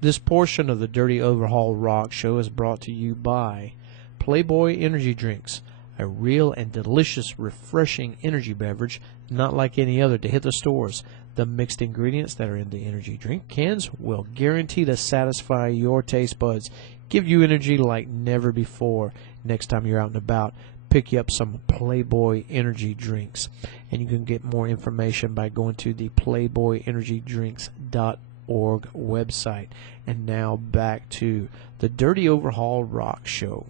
This portion of the Dirty Overhaul Rock Show is brought to you by Playboy Energy Drinks, a real and delicious, refreshing energy beverage, not like any other to hit the stores. The mixed ingredients that are in the energy drink cans will guarantee to satisfy your taste buds, give you energy like never before. Next time you're out and about, pick you up some Playboy Energy Drinks. And you can get more information by going to the playboyenergydrinks.org website. And now back to the Dirty Overhaul Rock Show.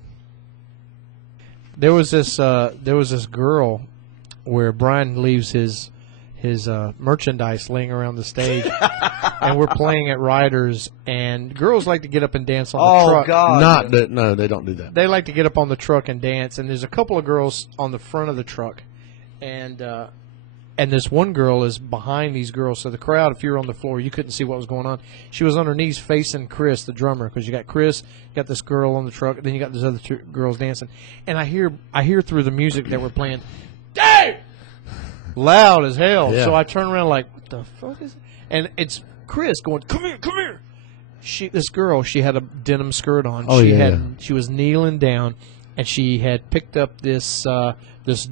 There was this girl where Brian leaves his merchandise laying around the stage, and we're playing at Riders, and girls like to get up and dance on the truck. Oh God! No, they don't do that. They like to get up on the truck and dance, and there's a couple of girls on the front of the truck, and this one girl is behind these girls. So the crowd, if you were on the floor, you couldn't see what was going on. She was on her knees facing Chris, the drummer, because you got Chris, you got this girl on the truck, and then you got these other two girls dancing. And I hear through the music that we're playing, Dave! Loud as hell. Yeah. So I turn around like, what the fuck is it? And it's Chris going, come here. This girl, she had a denim skirt on. Oh, She was kneeling down, and she had picked up this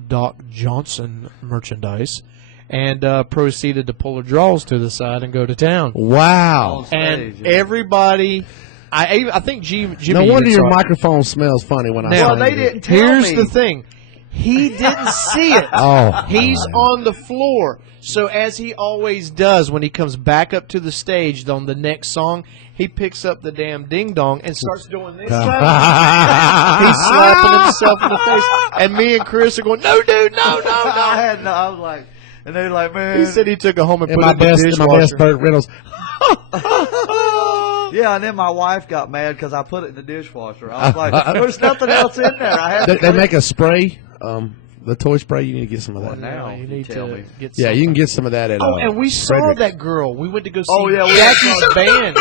Doc Johnson merchandise, and proceeded to pull her drawers to the side and go to town. Wow. And everybody, I think Jimmy. No wonder your saw it. microphone smells funny when I Now, say they it. didn't tell Here's me. the thing. He didn't see it. Oh, He's on the floor. So as he always does when he comes back up to the stage on the next song, he picks up the damn ding-dong and starts doing this. He's slapping himself in the face. And me and Chris are going, no, dude, no. I was like, and they're like, man. He said he took it home and In put my it in the best, dishwasher. Burt Reynolds. Yeah, and then my wife got mad because I put it in the dishwasher. I was like, there's nothing else in there. I had They make a spray, the toy spray. You need to get some of that. now you you need tell to me. get Yeah, some. you can get some of that at. Oh, and we saw Frederick's. that girl. We went to go see Oh, yeah, we Jackie's band.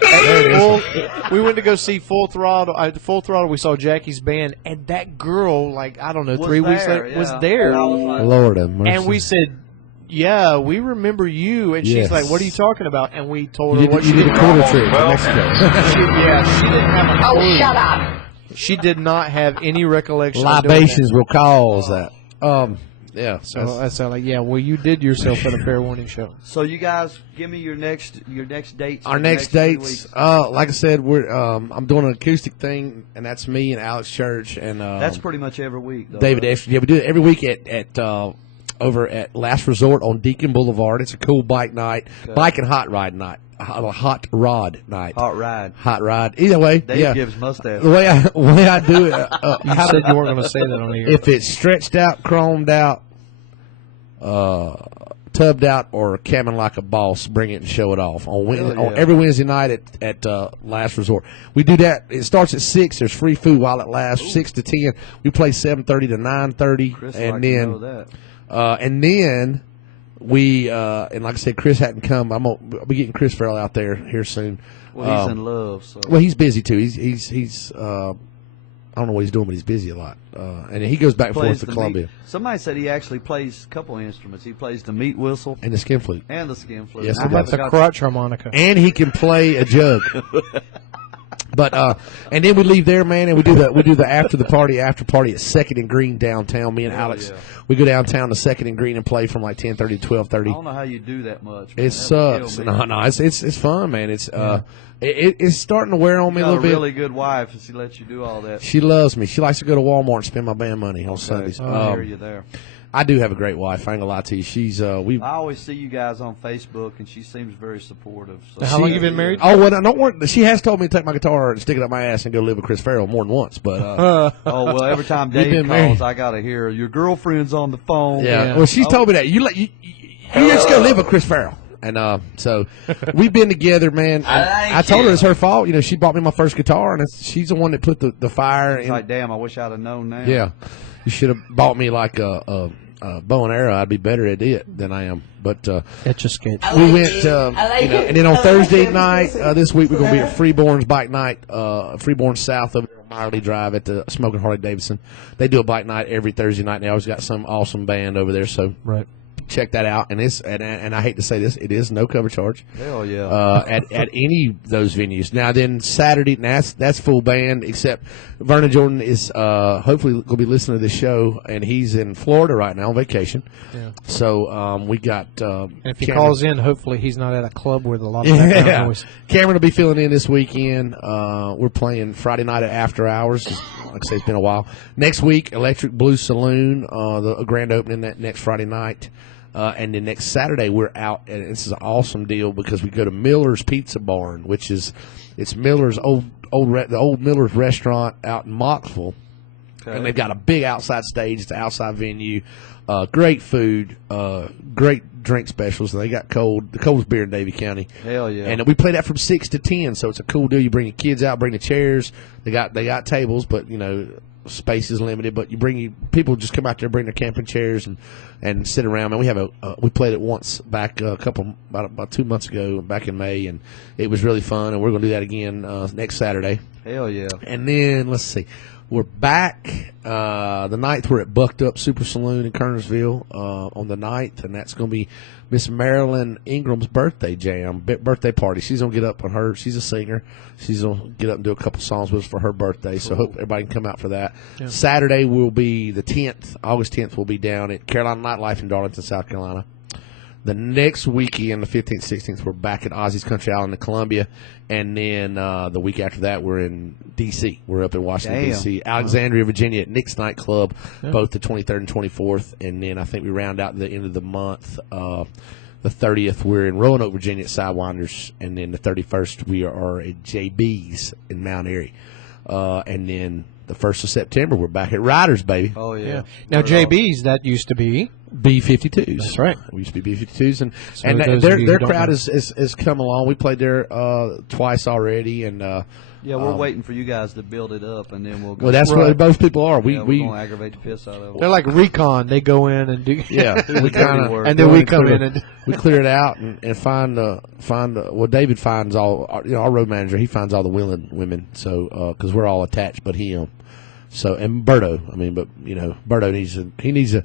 There it is. We went to go see Full Throttle. Full Throttle. We saw Jackie's band, and that girl, like I don't know, Was 3 weeks there, later, was yeah. there. And I was like, Lord have mercy. And we said, "Yeah, we remember you." And she's Yes. like, "What are you talking about?" And we told her You what did, you she did a did. quarter trip to Mexico. She didn't have a clue. Shut up. She did not have any recollection. of doing Libations will cause that. Yeah. that. So I said, like, yeah, well, you did yourself at a fair warning show. so you guys, give me your next dates. Our for the next few dates, weeks. like I said, we're I'm doing an acoustic thing, and that's me and Alex Church and That's pretty much every week, though. David right? Ashley. Yeah, we do it every week at over at Last Resort on Deacon Boulevard. It's a cool bike night, bike and hot rod night, hot rod night, Hot ride. hot ride. Either way, Dave yeah. gives mustache. The way I do it, You said you weren't going to say that on the air. if it's stretched out, chromed out, tubbed out, or coming like a boss, bring it and show it off on yeah. every Wednesday night at Last Resort. We do that. It starts at 6. There's free food while it lasts. 6 to 10. We play 7:30 to 9:30, Chris and likes to know that. then we and like I said, Chris hadn't come. I'll be getting Chris Farrell out there here soon. Well, he's in love, so. Well, he's busy too. He's I don't know what he's doing, but he's busy a lot. And he goes back and forth Plays to the Columbia meat. Somebody said he actually plays a couple of instruments. He plays the meat whistle and the skin flute, and the skin flute. Yes, How he about does. the crotch harmonica? and he can play a jug. But and then we leave there, man, and we do the after party at Second and Green downtown. Me and Alex, yeah. we go downtown to Second and Green and play from like 10:30 to 12:30. I don't know how you do that much. Man. It That would sucks. kill me. No, it's fun, man. It's it's starting to wear on me You a got little a bit. really good wife if she lets you do all that. She loves me. She likes to go to Walmart and spend my band money on Okay. Sundays. I hear you there. I do have a great wife. I ain't gonna lie to you. She's we. I always see you guys on Facebook, and she seems very supportive. So How long you been married? Oh, well, don't worry. She has told me to take my guitar and stick it up my ass and go live with Chris Farrell more than once. But Oh well, every time We've Dave been calls, married. I gotta hear your girlfriend's on the phone. yeah. Well, she's told me that you just go live with Chris Farrell. And so we've been together, man. I told her it's her fault. You know, she bought me my first guitar, and she's the one that put the fire It's in. like, damn, I wish I'd have known now. Yeah, you should have bought me like a bow and arrow. I'd be better at it than I am. But Etch a sketch. we went, and then on Thursday night this week we're going to be at Freeborn's Bike Night, Freeborn South of Miley Drive at the Smoking Harley Davidson. They do a bike night every Thursday night, and they always got some awesome band over there. So Right. check that out. And and I hate to say this, it is no cover charge. Hell yeah. At any of those venues. Now then Saturday, that's full band, except Vernon Jordan is hopefully going to be listening to this show, and he's in Florida right now on vacation. Yeah. So we got. And if he calls in, hopefully he's not at a club with a lot of background noise. Cameron will be filling in this weekend. We're playing Friday night at After Hours. Like I say, it's been a while. Next week, Electric Blue Saloon, the grand opening that next Friday night. And then next Saturday, we're out, and this is an awesome deal because we go to Miller's Pizza Barn, which is Miller's the old Miller's restaurant out in Mocksville. Okay. And they've got a big outside stage. It's an outside venue. Great food, great drink specials. They got the coldest beer in Davie County. Hell yeah! And we play that from 6 to 10, so it's a cool deal. You bring your kids out, bring the chairs. They got tables, but space is limited. But people just come out there, bring their camping chairs and sit around. And we have we played it once back about 2 months ago, back in May, and it was really fun. And we're going to do that again next Saturday. Hell yeah! And then let's see. We're back the 9th. We're at Bucked Up Super Saloon in Kernersville on the 9th, and that's going to be Miss Marilyn Ingram's birthday birthday party. She's going to get up on her. She's a singer. She's going to get up and do a couple songs with us for her birthday, so hope everybody can come out for that. Yeah. Saturday will be the 10th. August 10th will be down at Carolina Nightlife in Darlington, South Carolina. The next weekend, the 15th, 16th, we're back at Ozzy's Country Island in Columbia. And then the week after that, we're in D.C. We're up in Washington, D.C. Alexandria, Virginia at Nick's Nightclub, both the 23rd and 24th. And then I think we round out the end of the month. The 30th, we're in Roanoke, Virginia at Sidewinders. And then the 31st, we are at JB's in Mount Airy. And then the 1st of September, we're back at Riders, baby. Oh, yeah. Now, JB's, that used to be B-52s. That's right. We used to be B-52s, and their crowd has come along. We played there twice already, and we're waiting for you guys to build it up, and then we'll go. Well, that's what both people are. We're going to aggravate the piss out of them. They're like recon. They go in and do we kind of, and then we come in and we clear it out and find well, David finds all our road manager. He finds all the willing women, so because we're all attached, but him. So and Berto, Berto needs a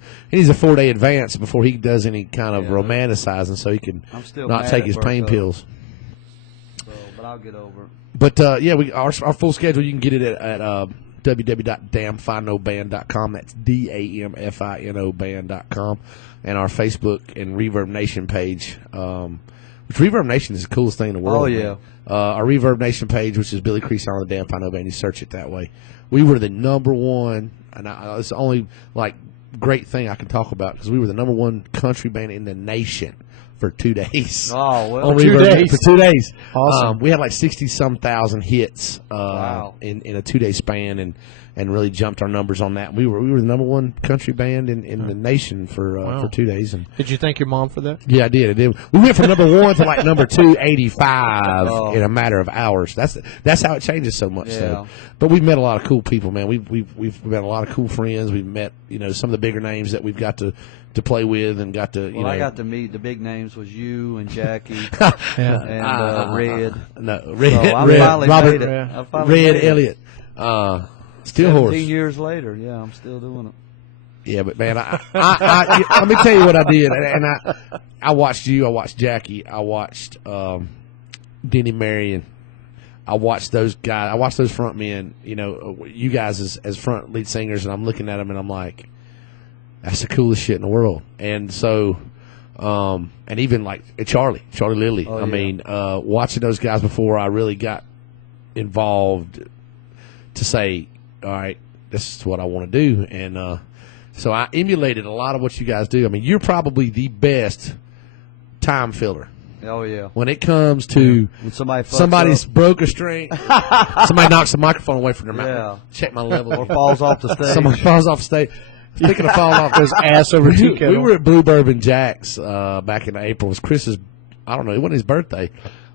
4-day advance before he does any kind of romanticizing, so he can not take his pain pills. So, but I'll get over it. But our full schedule, you can get it at www.damnfinoband.com. That's DAMFINO band.com, and our Facebook and Reverb Nation page. Which Reverb Nation is the coolest thing in the world. Oh yeah. Our Reverb Nation page, which is Billy Creason on the Damn Fino Band. You search it that way. We were the number one, and it's the only great thing I can talk about because we were the number one country band in the nation for 2 days. Oh, well, for 2 days. For 2 days. Awesome. We had 60-some thousand hits in a 2-day span, and really jumped our numbers on that. We were the number one country band in the nation for 2 days. And did you thank your mom for that? Yeah, I did. We went from number one to number 285 in a matter of hours. That's how it changes so much. Yeah. So. But we've met a lot of cool people, man. We've met a lot of cool friends. We've met some of the bigger names that we've got to play with and got to. I got to meet the big names was you and Jackie and Red. No, Red. So I finally Robert, made it. Red Elliott. Still 17 horse. years later, I'm still doing it. Yeah, but man, I let me tell you what I did, and I watched you, I watched Jackie, I watched Denny Marion, I watched those guys, I watched those front men, you guys as front lead singers, and I'm looking at them and I'm like, that's the coolest shit in the world. And so, and even Charlie Lilly. Oh, I mean, watching those guys before I really got involved to say, all right, this is what I want to do. And so I emulated a lot of what you guys do. I mean, you're probably the best time filler. Oh, yeah. When it comes to when somebody's broke a string, somebody knocks the microphone away from their mouth. Yeah. Check my level. Or falls off the stage. Somebody falls off stage. Speaking of falling off, his ass over tea kettle. We were at Blue Bourbon Jack's back in April. It was Chris's, I don't know, it wasn't his birthday,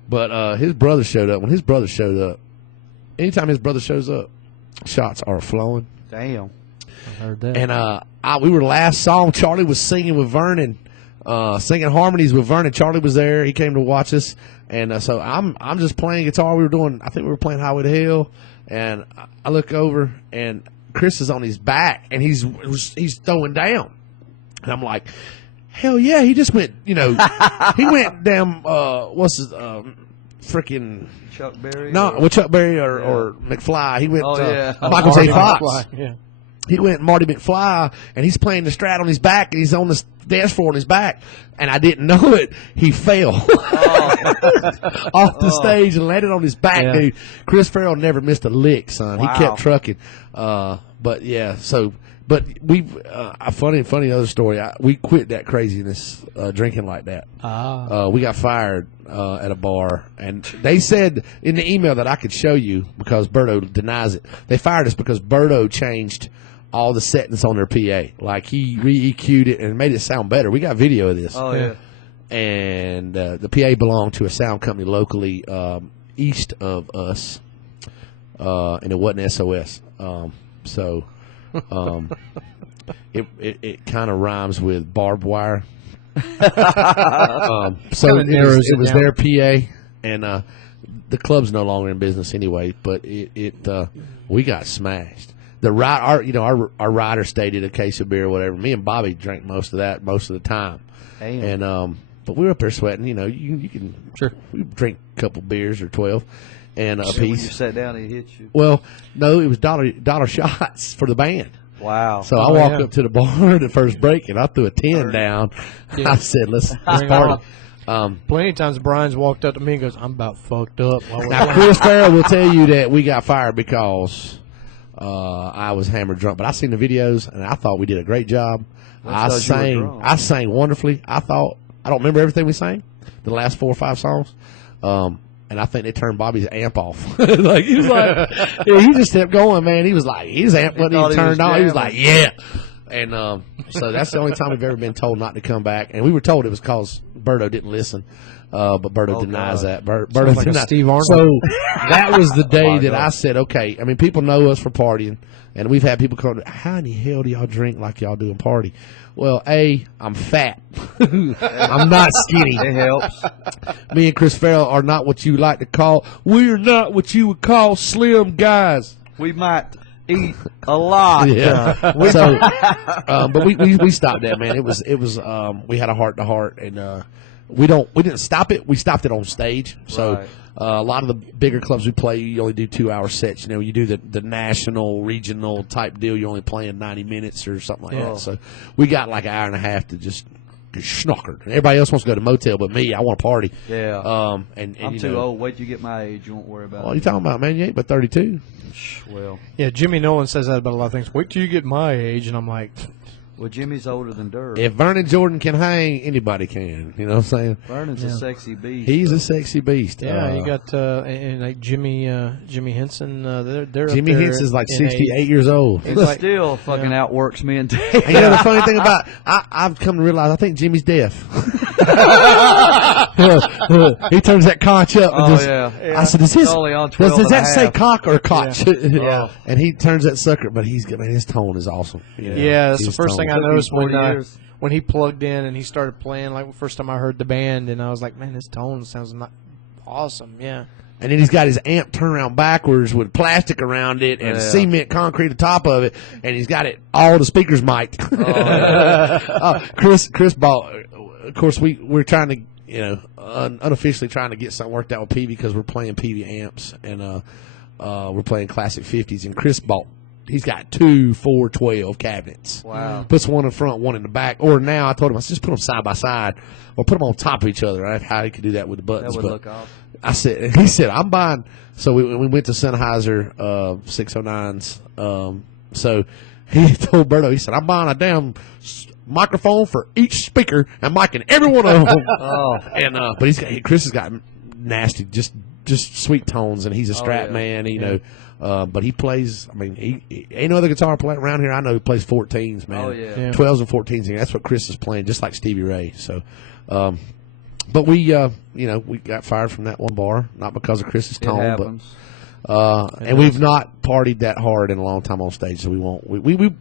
but his brother showed up. When his brother showed up, anytime his brother shows up, shots are flowing. Damn. I heard that. And we were last song. Charlie was singing with Vernon, singing harmonies with Vernon. Charlie was there. He came to watch us. And so I'm just playing guitar. We were doing, I think we were playing Highway to Hell. And I look over, and Chris is on his back, and he's throwing down. And I'm like, Hell yeah, he just went, he went damn, what's his, freaking, Chuck Berry? no, with Chuck Berry or McFly. He went, Michael Marty J. Fox. McFly, yeah. He went Marty McFly, and he's playing the Strat on his back, and he's on the dance floor on his back, and I didn't know it. He fell off the stage and landed on his back, dude. Chris Farrell never missed a lick, son. Wow. He kept trucking. But yeah, but we've a funny other story. We quit that craziness drinking like that. We got fired at a bar, and they said in the email that I could show you because Berto denies it. They fired us because Berto changed all the settings on their PA. Like he re-EQ'd it and made it sound better. We got video of this. Oh yeah. And the PA belonged to a sound company locally east of us, and it wasn't SOS. It kind of rhymes with barbed wire. So it was their PA, and the club's no longer in business anyway. But we got smashed. Our rider stayed a case of beer or whatever. Me and Bobby drank most of that most of the time. Damn. And but we were up there sweating. You can we drink a couple beers or 12 and a When piece. you sat down, he hit you. Well, no, it was dollar shots for the band. Wow. So I walked up to the bar at the first break, and I threw a 10 down. Yeah. I said, let's party. Plenty of times Brian's walked up to me and goes, I'm about fucked up. Now, Chris Farrell will tell you that we got fired because I was hammered drunk. But I seen the videos, and I thought we did a great job. I sang wonderfully. I don't remember everything we sang, the last 4 or 5 songs. And I think they turned Bobby's amp off. Like he was like, he just kept going, man. He was like, his amp wasn't even turned on. He was like, yeah. And so that's the only time we've ever been told not to come back. And we were told it was because Berto didn't listen. But Berto denies that. Berto like denies. Steve Arnold. So that was the day that I said, okay. I mean, people know us for partying, and we've had people come. How in the hell do y'all drink like y'all do and party? Well, I'm fat. I'm not skinny. It helps. Me and Chris Farrell are not what you like to call. We're not what you would call slim guys. We might eat a lot. Yeah. So, but we stopped that, man. It was we had a heart to heart, and we didn't stop it. We stopped it on stage. So. Right. A lot of the bigger clubs we play, you only do 2-hour sets. You do the national, regional type deal. You're only playing 90 minutes or something like that. So we got like an hour and a half to just schnockered. Everybody else wants to go to motel, but me, I want to party. Yeah. And I'm too old. Wait till you get my age. You won't worry about it. What are you talking about, man? You ain't but 32. Well. Yeah, Jimmy Nolan says that about a lot of things. Wait till you get my age, and I'm like, Well, Jimmy's older than Dirk. If Vernon Jordan can hang, anybody can. You know what I'm saying? Vernon's a sexy beast. He's a sexy beast. yeah, you got and like Jimmy Henson. They're Jimmy up there Henson's like in 68 years old. He like- still fucking outworks me and Dave. And you know the funny thing about I've come to realize I think Jimmy's deaf. He turns that conch up. And just, I said, It's only on 12 does that and a say half. cock or conch? Yeah. And he turns that sucker, but his tone is awesome. Yeah, that's the His first tone. thing I noticed Took me 40 years. when he plugged in and he started playing. Like the first time I heard the band, and I was like, man, his tone sounds not awesome. Yeah. And then he's got his amp turned around backwards with plastic around it and cement concrete atop of it, and he's got it all the speakers mic'd. Chris bought. Of course, we're trying to unofficially trying to get something worked out with Peavy because we're playing Peavy amps and we're playing classic 50s. And Chris bought. He's got 2 412 cabinets. Wow. Puts one in front, one in the back. Or now I told him, I said, just put them side by side or put them on top of each other. I don't know how he could do that with the buttons. That would but look awesome. I said, he said, I'm buying. So we went to Sennheiser 609s. So he told Berto, he said, I'm buying a damn microphone for each speaker and micing every one of them. And but Chris has got nasty, just sweet tones, and he's a Strat man. But he plays. I mean, he ain't no other guitar player around here I know who plays 14s, man. Oh, yeah. 12s and 14s. And that's what Chris is playing, just like Stevie Ray. So, but we got fired from that one bar, not because of Chris's It tone, happens. and we've not partied that hard in a long time on stage, so we won't.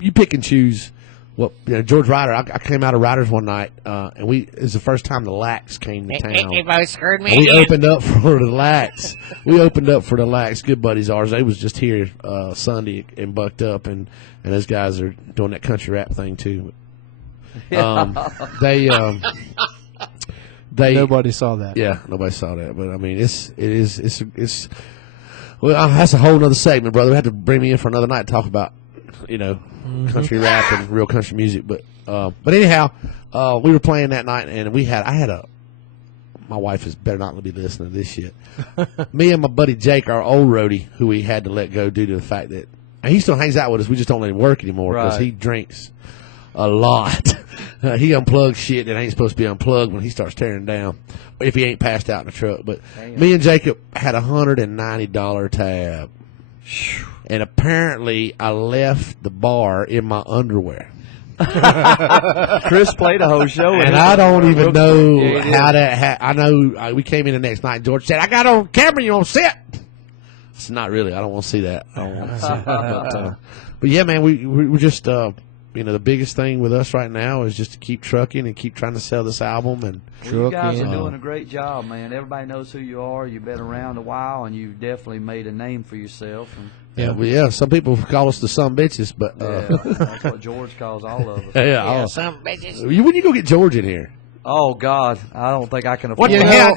You pick and choose. Well, George Ryder. I came out of Ryder's one night, and it was the first time the Lax came to town. Hey, boys, heard me? And we opened up for the Lax. Good buddies of ours. They was just here Sunday and bucked up, and those guys are doing that country rap thing too. They Nobody saw that. Yeah, nobody saw that. But I mean, it's. Well, that's a whole other segment, brother. We have to bring me in for another night to talk about, country rap and real country music. But anyhow, we were playing that night, and my wife is better not be listening to this shit. Me and my buddy Jake, our old roadie, who we had to let go due to the fact that, and he still hangs out with us. We just don't let him work anymore because he drinks a lot. He unplugs shit that ain't supposed to be unplugged when he starts tearing down, if he ain't passed out in the truck. But me and Jacob had $190 tab, and apparently I left the bar in my underwear. Chris played a whole show, and I don't even know how that. I know we came in the next night. And George said, "I got on camera. You want to see it?" It's not really. I don't want to see that. I don't want to see it. But yeah, man, we're just. The biggest thing with us right now is just to keep trucking and keep trying to sell this album. And you guys are doing a great job, man. Everybody knows who you are. You've been around a while, and you've definitely made a name for yourself. And some people call us the some bitches, but that's what George calls all of us. Yeah, some bitches. When you go get George in here? Oh God, I don't think I can afford. What the hell?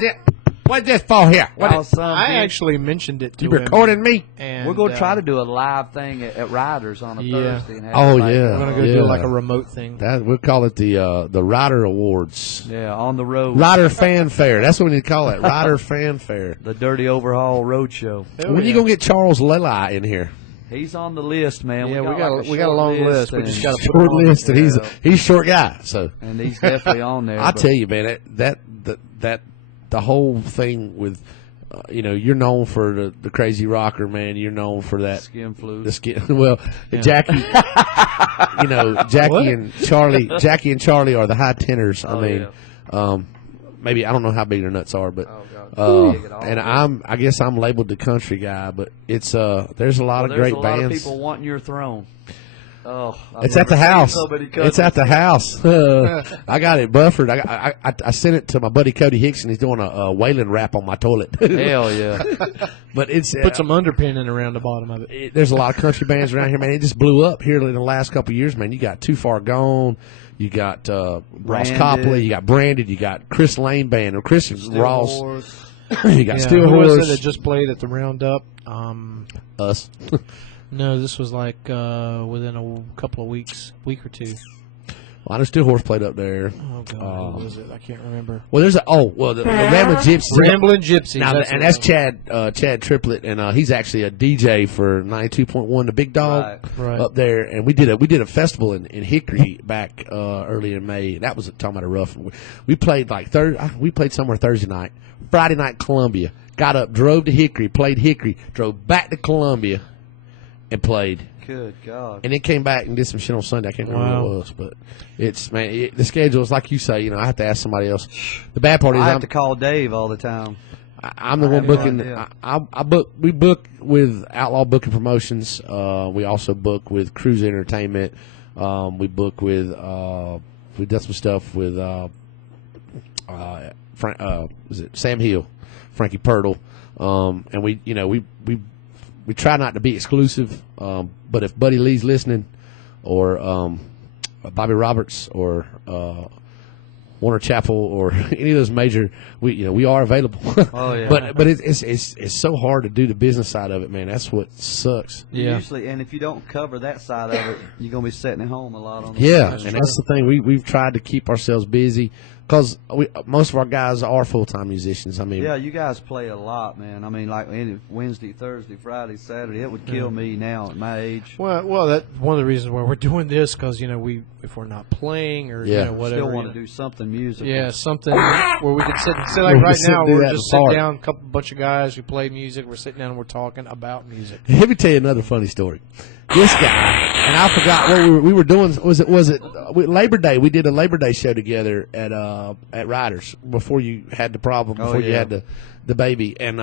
What's this for here? I actually mentioned it to you him. recording me? And we're going to try to do a live thing at Riders on a Thursday. And yeah. We're going to go do like a remote thing. We'll call it the Rider Awards. Yeah, on the road. Rider Fanfare. That's what we need to call it. Rider Fanfare. The Dirty Overhaul Road Show. When you going to get Charles Lely in here? He's on the list, man. Yeah, we got a long list. We just got a short list, and he's a short guy. So and he's definitely on there. I tell you, man, that the whole thing with, you're known for the crazy rocker, man. You're known for that skin flu. The skin. Well, yeah. Jackie, Jackie and Charlie are the high tenors. Maybe I don't know how big their nuts are, but and I guess I'm labeled the country guy, but it's there's a lot of great bands. There's a lot of people wanting your throne. Oh, it's at the house. It's at the house. I got it buffered. I sent it to my buddy Cody Hickson. He's doing a whaling rap on my toilet. Hell yeah! But it's put some underpinning around the bottom of it. There's a lot of country bands around here, man. It just blew up here in the last couple of years, man. You got Too Far Gone. You got Ross Copley. You got Branded. You got Chris Lane Band or Chris Ross. You got Steel Horse that just played at the Roundup. Us. No, this was like within a couple of weeks, week or two. Well, I know Steel Horse played up there. Oh God, who was it? I can't remember. Well, there's the Ramblin' Gypsy. Ramblin' Gypsy. Now, that's Chad Triplett, and he's actually a DJ for 92.1, the Big Dog, right. up there. And we did a festival in Hickory back early in May. That was talking about a rough. We played we played somewhere Thursday night, Friday night Columbia. Got up, drove to Hickory, played Hickory, drove back to Columbia, and played. Good God. And then came back and did some shit on Sunday. I can't remember what it was, but it's, man, the schedule is like you say, I have to ask somebody else. The bad part is I have to call Dave all the time. I'm the one booking. We book with Outlaw Booking Promotions. We also book with Cruise Entertainment. We book with, we've done some stuff with, is it Sam Hill, Frankie Purtle. And we try not to be exclusive, but if Buddy Lee's listening, or Bobby Roberts, or Warner Chappell, or any of those major, we are available. Oh yeah. but it's so hard to do the business side of it, man. That's what sucks. Yeah. Usually, and if you don't cover that side of it, you're gonna be sitting at home a lot on. That's the thing. We've tried to keep ourselves busy. Because most of our guys are full-time musicians. Yeah, you guys play a lot, man. Like any Wednesday, Thursday, Friday, Saturday. It would kill me now at my age. Well, that's one of the reasons why we're doing this. Because if we're not playing or whatever, still want to do something musical. Yeah, something where we can sit like right now. We're just sitting down, bunch of guys who play music. We're sitting down and we're talking about music. Let me tell you another funny story. This guy, and I forgot what we were doing. Was it Labor Day? We did a Labor Day show together at Riders before you had the problem. Before you had the baby and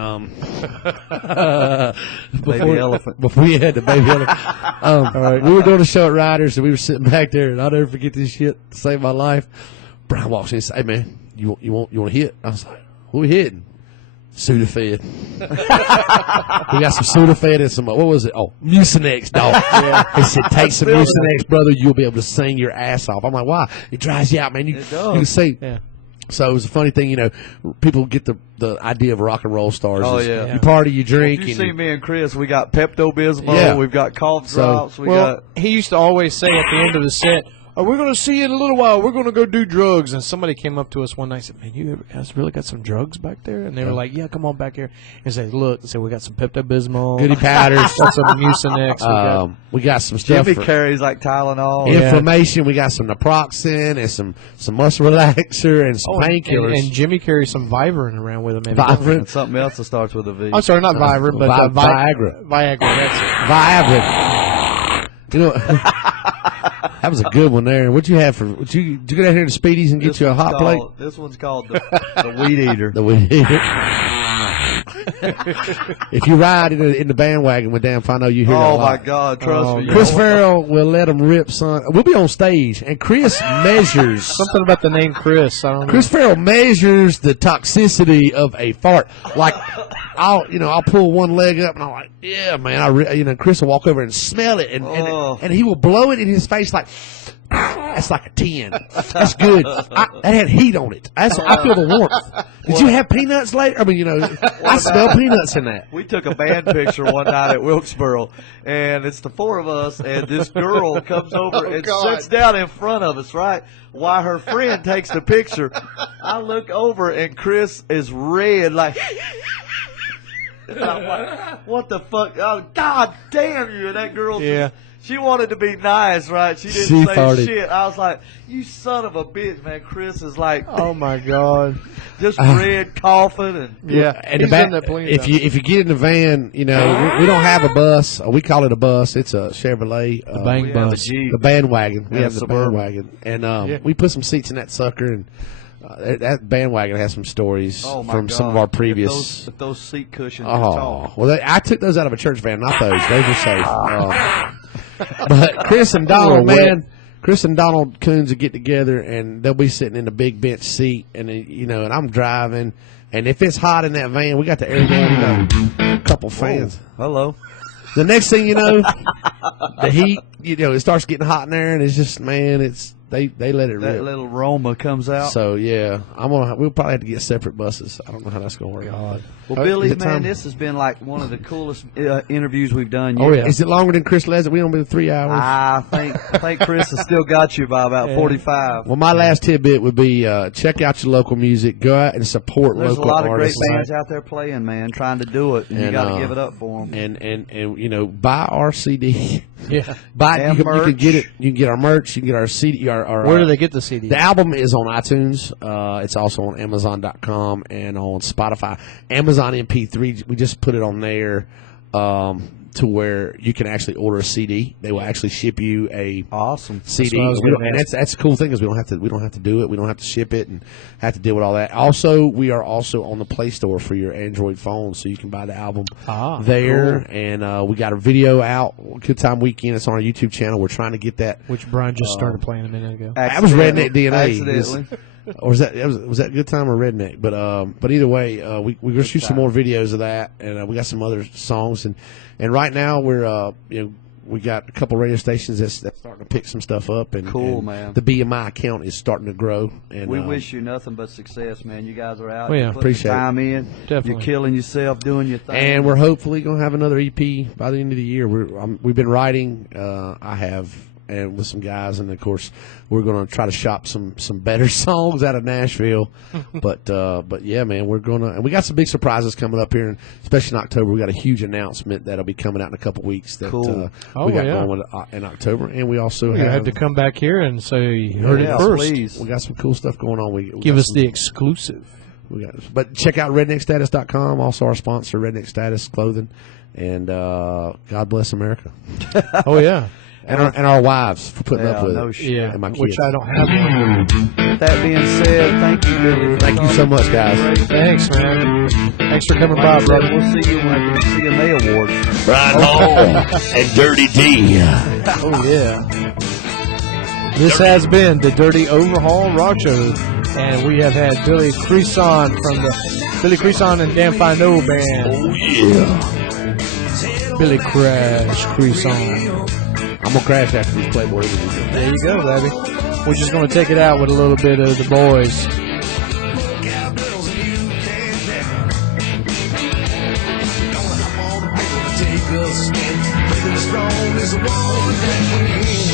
baby elephant. Before you had the baby elephant. We were doing a show at Riders, and we were sitting back there, and I'll never forget this shit. To save my life, Brian walks in and says, "Hey man, you want to hit?" I was like, "Who we hitting?" Sudafed. We got some Sudafed and some, what was it? Oh, Mucinex, dog. He said, take some Mucinex, brother. You'll be able to sing your ass off. I'm like, why? It dries you out, man. It does. You can sing. Yeah. So it was a funny thing, people get the idea of rock and roll stars. Oh, is yeah. You party, you drink. If you and see me and Chris, we got Pepto-Bismol, Yeah. we've got cough drops, he used to always say at the end of the set, "Oh, we're going to see you in a little while. We're going to go do drugs." And somebody came up to us one night and said, "Man, you guys really got some drugs back there?" And they were like, "Yeah, come on back here." And said, "Look," said, "We got some Pepto-Bismol, Goody powders. got some Mucinex, We got some stuff Jimmy for carries like Tylenol. inflammation. We got some naproxen and some muscle relaxer and some painkillers. and Jimmy carries some Vivarin around with him. Maybe. Vivarin. And something else that starts with a V. I'm sorry, not Vivarin, but Viagra. Viagra. That's it. Viagra. That was a good one there. What'd you have for? Did you get out here to Speedy's and get you a hot plate? This one's called the Weed Eater. The weed eater. If you ride in the bandwagon with Dan Fino, you hear that a Oh lot. my God! Trust me. Chris Farrell will let him rip, son. We'll be on stage, and Chris measures. Something about the name Chris. I don't know. Chris Farrell measures the toxicity of a fart. Like, I'll pull one leg up, and I'm like, yeah, man. Chris will walk over and smell it, and he will blow it in his face like. That's like a 10. That's good. That had heat on it. I feel the warmth. Did you have peanuts later? I mean, I smell peanuts in that. We took a band picture one night at Wilkesboro, and it's the four of us, and this girl comes over and sits down in front of us, right? While her friend takes the picture. I look over, and Chris is red, like... I'm like, what the fuck? Oh, God damn you. And that girl... Yeah. She wanted to be nice, right? She didn't say farted. shit. I was like, you son of a bitch, man. Chris is like, Oh my God. just red, coughing, and Yeah, And he's the done back, that plenty if of times. you get in the van, we don't have a bus. We call it a bus. It's a Chevrolet. The bang we have a bus. Jeep. The bandwagon. We Yeah, have the Suburban. bandwagon, and we put some seats in that sucker, and that bandwagon has some stories oh my from God. some of our previous. If those seat cushions Oh, talk. well, I took those out of a church van, not those. Those were safe. But Chris and Donald, man, Chris and Donald Coons will get together, and they'll be sitting in the big bench seat, and and I'm driving, and if it's hot in that van, we got the air down, a couple fans. Hello. The next thing you know, the heat, it starts getting hot in there, and it's just, man, they let it That rip. little aroma comes out. So yeah, we'll probably have to get separate buses. I don't know how that's gonna work. God. Well, Billy, is it man, time? this has been like one of the coolest interviews we've done yet. Oh yeah, is it longer than Chris Lezzard? We don't been 3 hours. I think Chris has still got you by about 45. Well, my last tidbit would be check out your local music. Go out and support There's local a lot of great artists. bands out there playing, man, trying to do it, and you And, got to give it up for them. And buy our CD. Yeah. Buy And you can merch. get it. You can get our merch. You can get our CD. Our Where do they get the CD? The album is on iTunes. It's also on Amazon.com and on Spotify. Amazon MP3. We just put it on there to where you can actually order a CD. They will actually ship you a Awesome. CD. what I was gonna And ask. that's the cool thing is we don't have to do it. We don't have to ship it and have to deal with all that. Also, we are also on the Play Store for your Android phone, so you can buy the album there. cool. And we got a video out. Good Time Weekend. It's on our YouTube channel. We're trying to get that. Which Brian just started playing a minute ago. That was Redneck DNA. Accidentally. Or was that Good Time or Redneck? But either way, we're gonna shoot some more videos of that, and we got some other songs, and right now we're we got a couple radio stations that's starting to pick some stuff up, and Cool, and man. The BMI account is starting to grow, and We wish you nothing but success, man. You guys are out. Well, yeah, you're putting appreciate the it. time in. Definitely. You're killing yourself, doing your thing. and we're hopefully gonna have another EP by the end of the year. We've been writing. I have. And with some guys, and of course, we're going to try to shop some better songs out of Nashville. but yeah, man, and we got some big surprises coming up here, and especially in October. We got a huge announcement that'll be coming out in a couple weeks. That Cool. we got yeah. going in October, and we also You had to come back here and say you heard it first. Please. we got some cool stuff going on. We Give got us some- the exclusive. but check out redneckstatus.com, also our sponsor, Redneck Status Clothing, and God bless America. Oh yeah, And our wives for putting up with no it. shit. yeah. And my Which kids. I don't have one. With that being said, thank you, Billy. Thank you so much, guys. Thanks, man. Thanks for coming Like by, I said, brother. we'll see you at the CMA Awards. Right home and Dirty D. Oh yeah. This has been the Dirty Overhaul Rock Show, and we have had Billy Creason from the Billy Creason and Dan Fino Band. Oh, yeah. Billy Crash Creason. I'm going to crash after these Playboy interviews. There you go, baby. We're just going to take it out with a little bit of the boys. Take us in, strong as a wall.